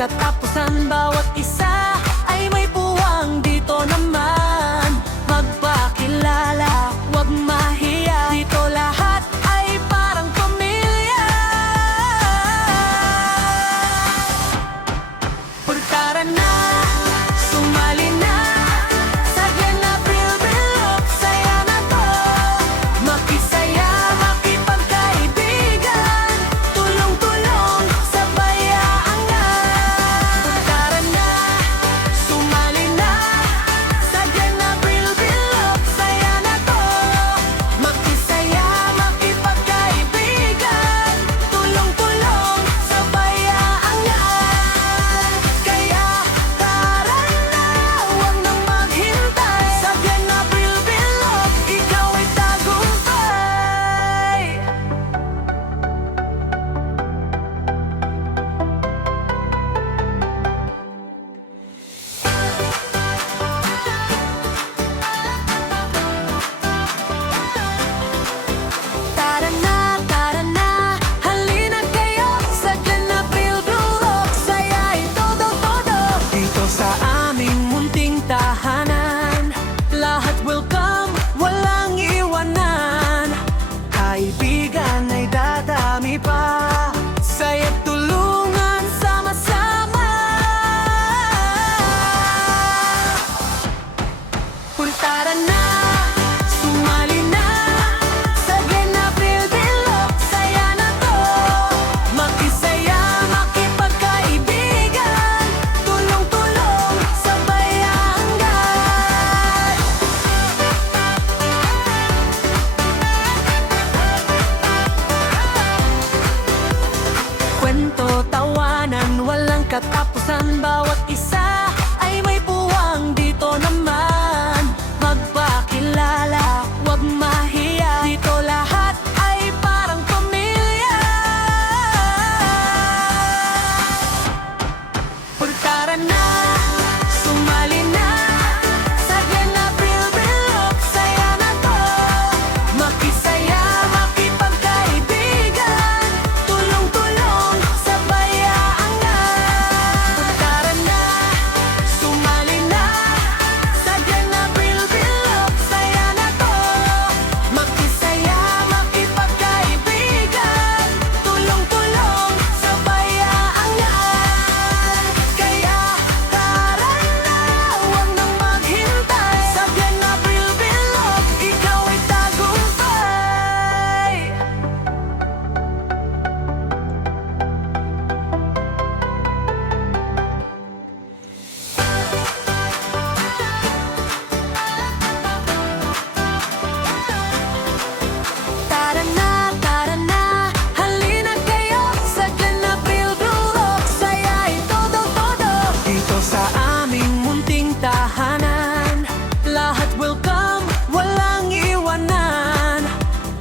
katapusan. Bawat isa ay may puwang. Dito naman magpakilala, wag mahiya. Dito lahat ay parang pamilya. Tara na, sumali na sa Glenna Bilbilog. Saya na to, makisaya, makipagkaibigan, tulong-tulong, sabayaan na. Tara na, sumali na sa Glenna Bilbilog. Saya na to, makisaya, makipagkaibigan, tulong-tulong, sabayaan na. Kaya tara na, huwag nang maghintay. Sa Glenna Bilbilog, ikaw ay tagumpay. Tara na, halina kayo sa Glenna Bilbilog. Saya ay todo-todo dito sa aming munting tahanan. Lahat welcome, walang iwanan. Kaibigan ay dadami pa, saya't tulungan sama-sama. Tara na, sumali na sa Glenna Bilbilog. Saya na to, makisaya, makipagkaibigan, tulong-tulong, sabayaan na. Kwento, tawanan, walang katapusan. Bawat isa ay may puwang. Dito naman magpakilala, wag mahiya. Dito lahat ay parang pamilya. Tara na, sumali na sa Glenna Bilbilog. Saya na to, makisaya, makipagkaibigan, tulong-tulong, sabayaan na. Tara na, sumali na sa Glenna Bilbilog. Saya na to, makisaya, makipagkaibigan, tulong-tulong, sabayaan na. Kaya tara na, huwag nang maghintay. Sa Glenna Bilbilog, ikaw ay tagumpay. Tara na, halina kayo sa Glenna Bilbilog. Saya ay todo-todo dito sa aming munting tahanan. Lahat welcome, walang iwanan.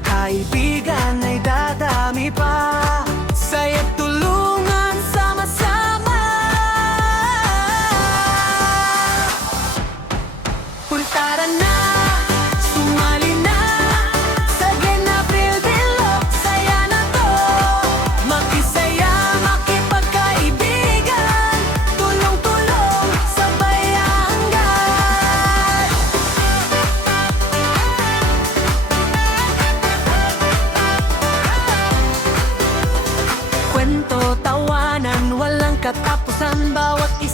Kaibigan ay dadami pa, saya't tulungan sama-sama. Tara na, sumali na sa Glenna Bilbilog. Saya na to, makisaya, makipagkaibigan, tulong-tulong, sabayaan na. Kwento, tawanan, walang katapusan. Bawat isa